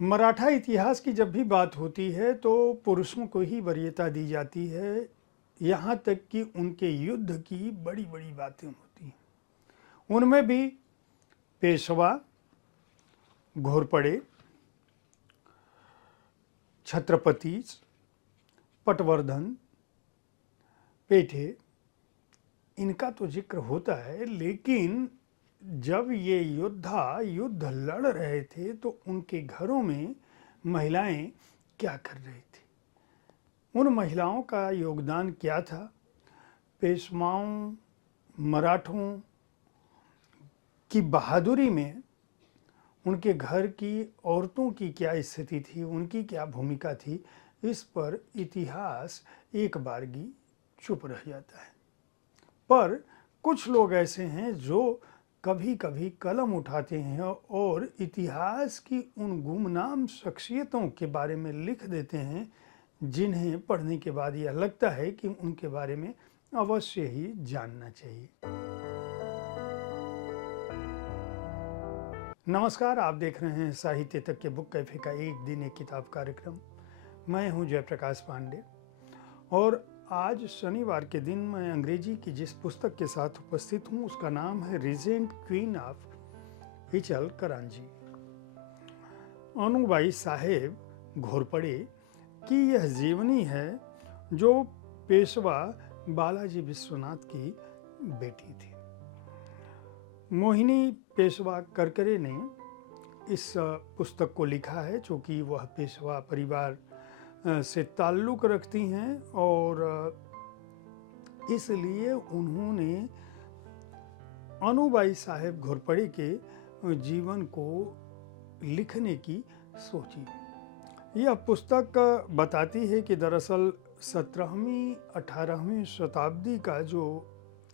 मराठा इतिहास की जब भी बात होती है तो पुरुषों को ही वरीयता दी जाती है। यहाँ तक कि उनके युद्ध की बड़ी बड़ी बातें होती हैं। उनमें भी पेशवा, घोरपड़े, छत्रपति, पटवर्धन, पेठे, इनका तो जिक्र होता है। लेकिन जब ये योद्धा युद्ध लड़ रहे थे तो उनके घरों में महिलाएं क्या कर रही थी, उन महिलाओं का योगदान क्या था, पेशवाओं मराठों की बहादुरी में उनके घर की औरतों की क्या स्थिति थी, उनकी क्या भूमिका थी, इस पर इतिहास एक बारगी चुप रह जाता है। पर कुछ लोग ऐसे हैं जो कभी कभी कलम उठाते हैं और इतिहास की उन गुमनाम शख्सियतों के बारे में लिख देते हैं जिन्हें पढ़ने के बाद यह लगता है कि उनके बारे में अवश्य ही जानना चाहिए। नमस्कार, आप देख रहे हैं साहित्य तक के बुक कैफे का एक दिन एक किताब कार्यक्रम। मैं हूं जयप्रकाश पांडे और आज शनिवार के दिन मैं अंग्रेजी की जिस पुस्तक के साथ उपस्थित हूं उसका नाम है reagent queen of Ichalkaranji. Anubai साहेब घोरपड़े की यह जीवनी है जो पेशवा बालाजी विश्वनाथ की बेटी थी। मोहिनी पेशवा करकरे ने इस पुस्तक को लिखा है चूँकि वह पेशवा परिवार से ताल्लुक़ रखती हैं और इसलिए उन्होंने अनुबाई साहेब घोरपड़े के जीवन को लिखने की सोची। यह पुस्तक बताती है कि दरअसल 17वीं 18वीं शताब्दी का जो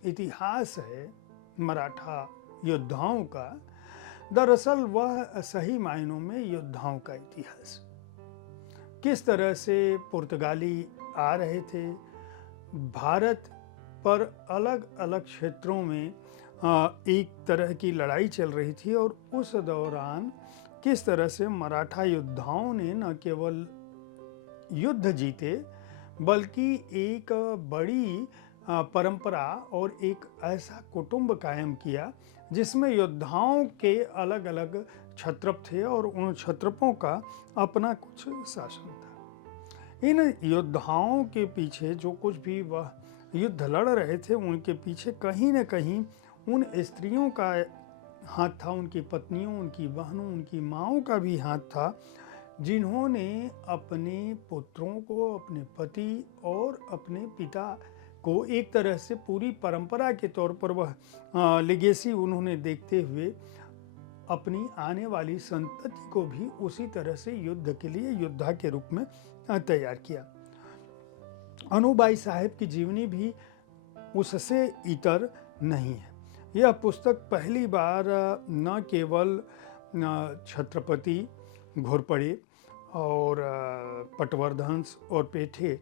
इतिहास है मराठा योद्धाओं का, दरअसल वह सही मायनों में योद्धाओं का इतिहास। किस तरह से पुर्तगाली आ रहे थे, भारत पर अलग अलग क्षेत्रों में एक तरह की लड़ाई चल रही थी और उस दौरान किस तरह से मराठा योद्धाओं ने न केवल युद्ध जीते बल्कि एक बड़ी परंपरा और एक ऐसा कुटुंब कायम किया जिसमें योद्धाओं के अलग अलग छत्रप थे और उन छत्रपों का अपना कुछ शासन था। इन योद्धाओं के पीछे जो कुछ भी वह युद्ध लड़ रहे थे उनके पीछे कहीं न कहीं उन स्त्रियों का हाथ था, उनकी पत्नियों, उनकी बहनों, उनकी माँओं का भी हाथ था, जिन्होंने अपने पुत्रों को, अपने पति और अपने पिता को एक तरह से पूरी परंपरा के तौर पर वह लेगेसी उन्होंने देखते हुए अपनी आने वाली संतति को भी उसी तरह से युद्ध के लिए योद्धा के रूप में तैयार किया। अनुबाई साहेब की जीवनी भी उससे इतर नहीं है। यह पुस्तक पहली बार न केवल छत्रपति घोरपड़े और पटवर्धन और पेठे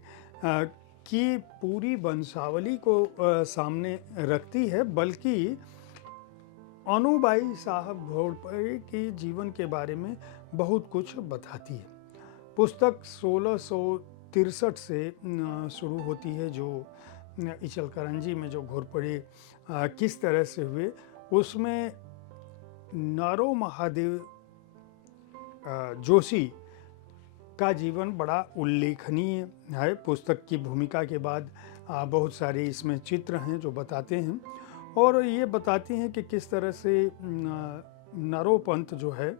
की पूरी वंशावली को सामने रखती है बल्कि अनुबाई साहब घोरपड़े के जीवन के बारे में बहुत कुछ बताती है। पुस्तक 1663 से शुरू होती है, जो इचलकरंजी में जो घोरपड़े किस तरह से हुए उसमें नारो महादेव जोशी का जीवन बड़ा उल्लेखनीय है। पुस्तक की भूमिका के बाद बहुत सारे इसमें चित्र हैं जो बताते हैं और ये बताती हैं कि किस तरह से नारोपंत जो है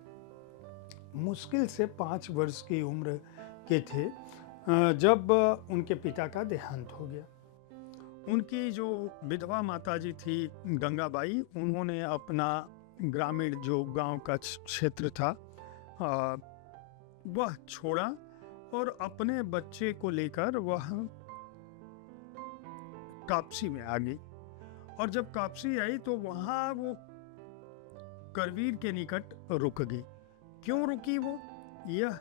मुश्किल से 5 वर्ष की उम्र के थे जब उनके पिता का देहांत हो गया। उनकी जो विधवा माताजी थी गंगाबाई, उन्होंने अपना ग्रामीण जो गांव का क्षेत्र था वह छोड़ा और अपने बच्चे को लेकर वह कापसी में आ गई और जब कापसी आई तो वहाँ वो करवीर के निकट रुक गई। क्यों रुकी वो, यह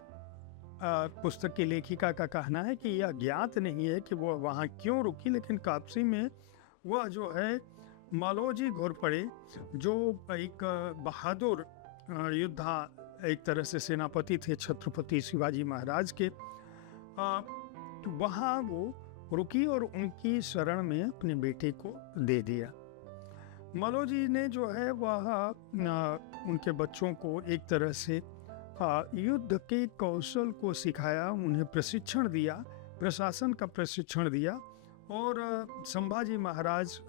पुस्तक की लेखिका का कहना है कि यह ज्ञात नहीं है कि वो वहाँ क्यों रुकी, लेकिन कापसी में वह जो है मालोजी घोरपड़े जो एक बहादुर योद्धा एक तरह से सेनापति थे छत्रपति शिवाजी महाराज के। तो वहाँ वो रुकी और उनकी शरण में अपने बेटे को दे दिया। मलो जी ने जो है वह उनके बच्चों को एक तरह से युद्ध के कौशल को सिखाया, उन्हें प्रशिक्षण दिया, प्रशासन का प्रशिक्षण दिया। और संभाजी महाराज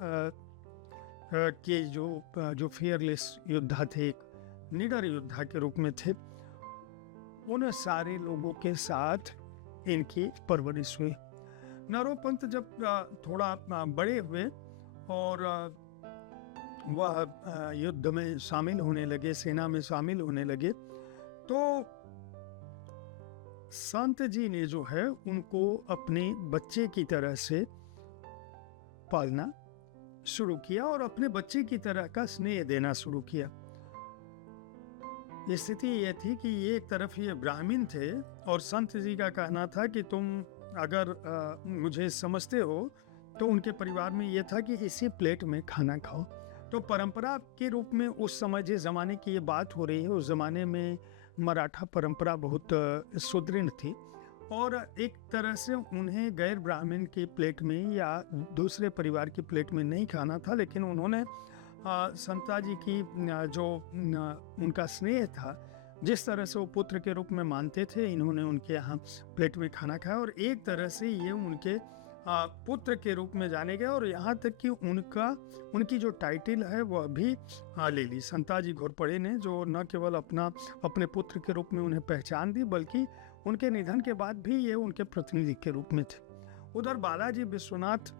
के जो फियरलेस योद्धा थे, निडर योद्धा के रूप में थे, उन सारे लोगों के साथ इनकी परवरिश हुई। नरोपंत जब थोड़ा बड़े हुए और वह युद्ध में शामिल होने लगे, सेना में शामिल होने लगे, तो संत जी ने जो है उनको अपने बच्चे की तरह से पालना शुरू किया और अपने बच्चे की तरह का स्नेह देना शुरू किया। स्थिति यह थी कि ये एक तरफ ये ब्राह्मण थे और संत जी का कहना था कि तुम अगर मुझे समझते हो तो उनके परिवार में ये था कि इसी प्लेट में खाना खाओ। तो परंपरा के रूप में उस समय जिस ज़माने की ये बात हो रही है, उस ज़माने में मराठा परंपरा बहुत सुदृढ़ थी और एक तरह से उन्हें गैर ब्राह्मण की प्लेट में या दूसरे परिवार की प्लेट में नहीं खाना था। लेकिन उन्होंने संता जी की जो उनका स्नेह था, जिस तरह से वो पुत्र के रूप में मानते थे, इन्होंने उनके यहाँ प्लेट में खाना खाया और एक तरह से ये उनके पुत्र के रूप में जाने गए। और यहाँ तक कि उनकी जो टाइटल है वह भी ले ली संताजी घोरपड़े ने, जो न केवल अपने पुत्र के रूप में उन्हें पहचान दी, बल्कि उनके निधन के बाद भी ये उनके प्रतिनिधि के रूप में थे। उधर बालाजी विश्वनाथ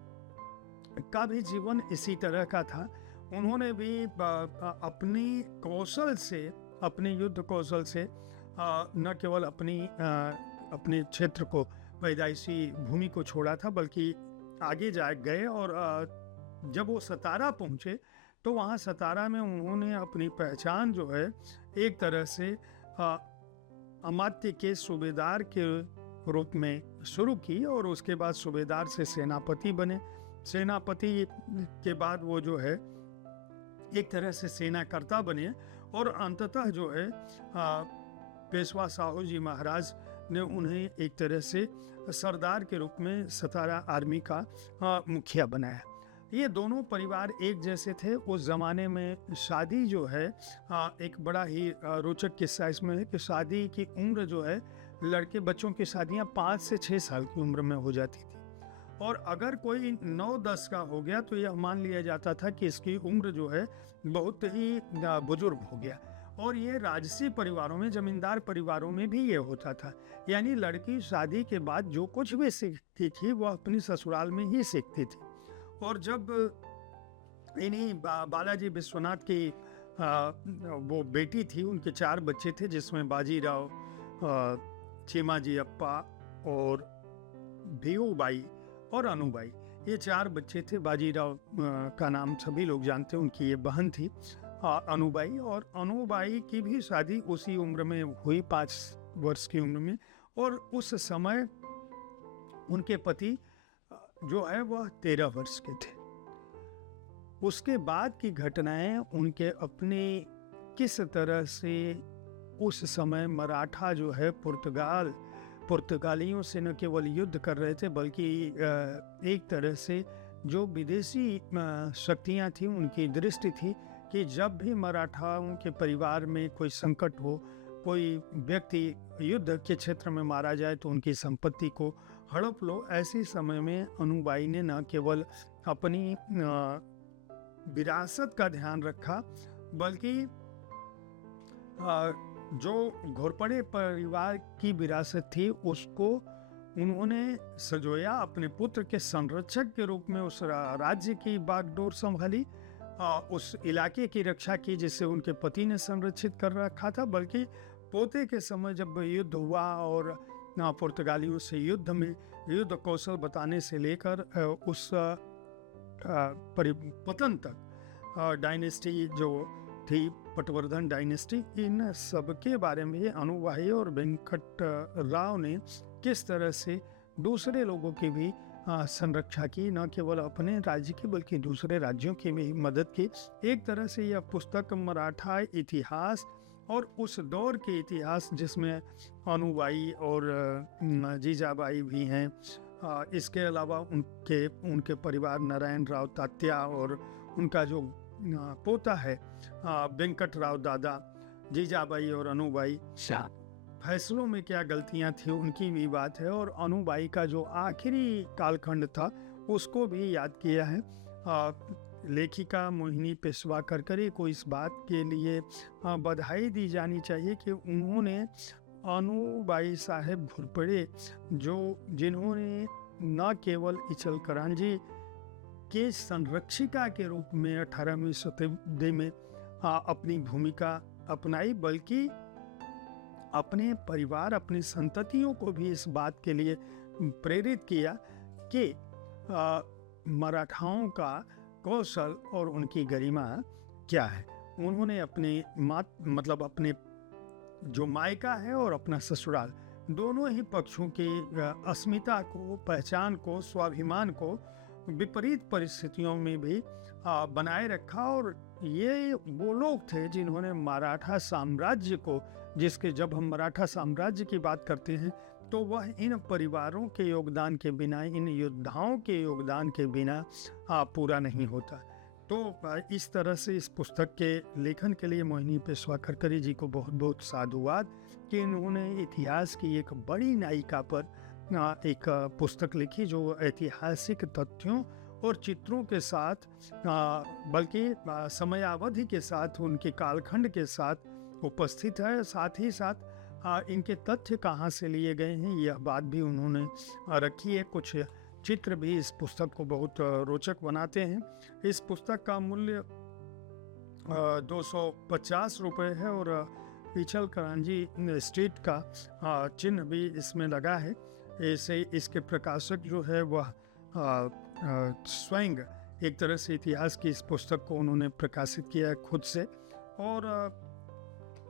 का भी जीवन इसी तरह का था। उन्होंने भी अपनी कौशल से, अपने युद्ध कौशल से न केवल अपने क्षेत्र को, पैदाइशी भूमि को छोड़ा था, बल्कि आगे गए और जब वो सतारा पहुँचे तो वहाँ सतारा में उन्होंने अपनी पहचान जो है एक तरह से अमात्य के सूबेदार के रूप में शुरू की और उसके बाद सूबेदार से सेनापति बने। सेनापति के बाद वो जो है एक तरह से सेनाकर्ता बने और अंततः जो है पेशवा साहू जी महाराज ने उन्हें एक तरह से सरदार के रूप में सतारा आर्मी का मुखिया बनाया। ये दोनों परिवार एक जैसे थे। उस ज़माने में शादी जो है, एक बड़ा ही रोचक किस्सा इसमें है कि शादी की उम्र जो है, लड़के बच्चों की शादियां 5 से 6 साल की उम्र में हो जाती थी और अगर कोई 9-10 का हो गया तो यह मान लिया जाता था कि इसकी उम्र जो है बहुत ही बुजुर्ग हो गया। और ये राजसी परिवारों में, जमींदार परिवारों में भी ये होता था, यानी लड़की शादी के बाद जो कुछ भी सीखती थी वह अपनी ससुराल में ही सीखती थी। और जब इन्हीं बालाजी विश्वनाथ की वो बेटी थी, उनके 4 बच्चे थे, जिसमें बाजीराव, चीमाजी अप्पा और भीऊबाई और अनुबाई, ये 4 बच्चे थे। बाजीराव का नाम सभी लोग जानते हैं, उनकी ये बहन थी अनुबाई, और अनुबाई की भी शादी उसी उम्र में हुई, 5 वर्ष की उम्र में। और उस समय उनके पति जो है वह 13 वर्ष के थे। उसके बाद की घटनाएं उनके अपने किस तरह से उस समय मराठा जो है पुर्तगालियों से न केवल युद्ध कर रहे थे, बल्कि एक तरह से जो विदेशी शक्तियां थी उनकी दृष्टि थी कि जब भी मराठाओं के परिवार में कोई संकट हो, कोई व्यक्ति युद्ध के क्षेत्र में मारा जाए तो उनकी संपत्ति को हड़प लो। ऐसे समय में अनुबाई ने न केवल अपनी विरासत का ध्यान रखा, बल्कि जो घोरपड़े परिवार की विरासत थी उसको उन्होंने सजोया, अपने पुत्र के संरक्षक के रूप में उस राज्य की बागडोर संभाली, उस इलाके की रक्षा की जिसे उनके पति ने संरक्षित कर रखा था। बल्कि पोते के समय जब युद्ध हुआ और पुर्तगालियों से युद्ध कौशल बताने से लेकर उस परिपतन तक डायनेस्टी जो थी, पटवर्धन डायनेस्टी, इन सब के बारे में अनुबाई और वेंकट राव ने किस तरह से दूसरे लोगों की भी संरक्षा की, न केवल अपने राज्य की बल्कि दूसरे राज्यों की भी मदद की। एक तरह से यह पुस्तक मराठा इतिहास और उस दौर के इतिहास जिसमें अनुबाई और जीजाबाई भी हैं। इसके अलावा उनके परिवार नारायण राव तात्या और उनका जो पोता है वेंकट राव दादा, जीजाबाई और अनुबाई, फैसलों में क्या गलतियां थी उनकी भी बात है। और अनुबाई का जो आखिरी कालखंड था उसको भी याद किया है। लेखिका मोहिनी पेशवा करकरे को इस बात के लिए बधाई दी जानी चाहिए कि उन्होंने अनुबाई साहेब घुरपड़े जिन्होंने न केवल इचल करांजी के संरक्षिका के रूप में 18वीं शताब्दी में अपनी भूमिका अपनाई, बल्कि अपने परिवार, अपनी संततियों को भी इस बात के लिए प्रेरित किया कि मराठाओं का कौशल और उनकी गरिमा क्या है। उन्होंने अपने अपने जो मायका है और अपना ससुराल, दोनों ही पक्षों की अस्मिता को, पहचान को, स्वाभिमान को विपरीत परिस्थितियों में भी बनाए रखा। और ये वो लोग थे जिन्होंने मराठा साम्राज्य को, जब हम मराठा साम्राज्य की बात करते हैं तो वह इन परिवारों के योगदान के बिना, इन योद्धाओं के योगदान के बिना पूरा नहीं होता। तो इस तरह से इस पुस्तक के लेखन के लिए मोहिनी पेशवा करकरे जी को बहुत बहुत साधुवाद कि इन्होंने इतिहास की एक बड़ी नायिका पर एक पुस्तक लिखी जो ऐतिहासिक तथ्यों और चित्रों के साथ, बल्कि समयावधि के साथ, उनके कालखंड के साथ उपस्थित है। साथ ही साथ इनके तथ्य कहाँ से लिए गए हैं यह बात भी उन्होंने रखी है। कुछ चित्र भी इस पुस्तक को बहुत रोचक बनाते हैं। इस पुस्तक का मूल्य 250 रुपये है और इचल करांजी स्ट्रीट का चिन्ह भी इसमें लगा है। इसके प्रकाशक जो है वह स्वयं एक तरह से इतिहास की इस पुस्तक को उन्होंने प्रकाशित किया है खुद से, और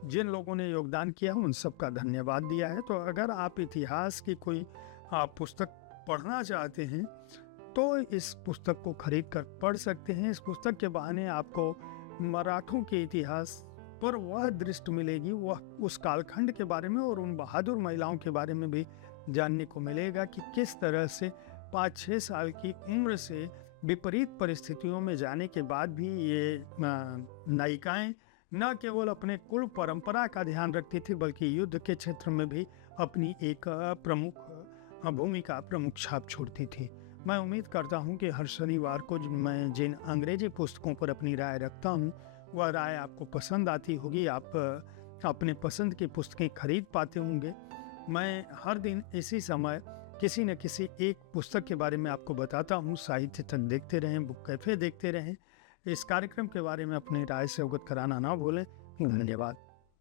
जिन लोगों ने योगदान किया उन सब का धन्यवाद दिया है। तो अगर आप इतिहास की कोई पुस्तक पढ़ना चाहते हैं तो इस पुस्तक को खरीद कर पढ़ सकते हैं। इस पुस्तक के बहाने आपको मराठों के इतिहास पर वह दृष्टि मिलेगी, वह उस कालखंड के बारे में और उन बहादुर महिलाओं के बारे में भी जानने को मिलेगा कि किस तरह से 5-6 साल की उम्र से विपरीत परिस्थितियों में जाने के बाद भी ये नायिकाएं न केवल अपने कुल परंपरा का ध्यान रखती थी बल्कि युद्ध के क्षेत्र में भी अपनी एक प्रमुख छाप छोड़ती थी। मैं उम्मीद करता हूं कि हर शनिवार को मैं जिन अंग्रेजी पुस्तकों पर अपनी राय रखता हूं वह राय आपको पसंद आती होगी, आप अपने पसंद की पुस्तकें खरीद पाते होंगे। मैं हर दिन इसी समय किसी न किसी एक पुस्तक के बारे में आपको बताता हूँ। साहित्य तक देखते रहें, बुक कैफे देखते रहें। इस कार्यक्रम के बारे में अपनी राय से अवगत कराना ना भूलें। धन्यवाद।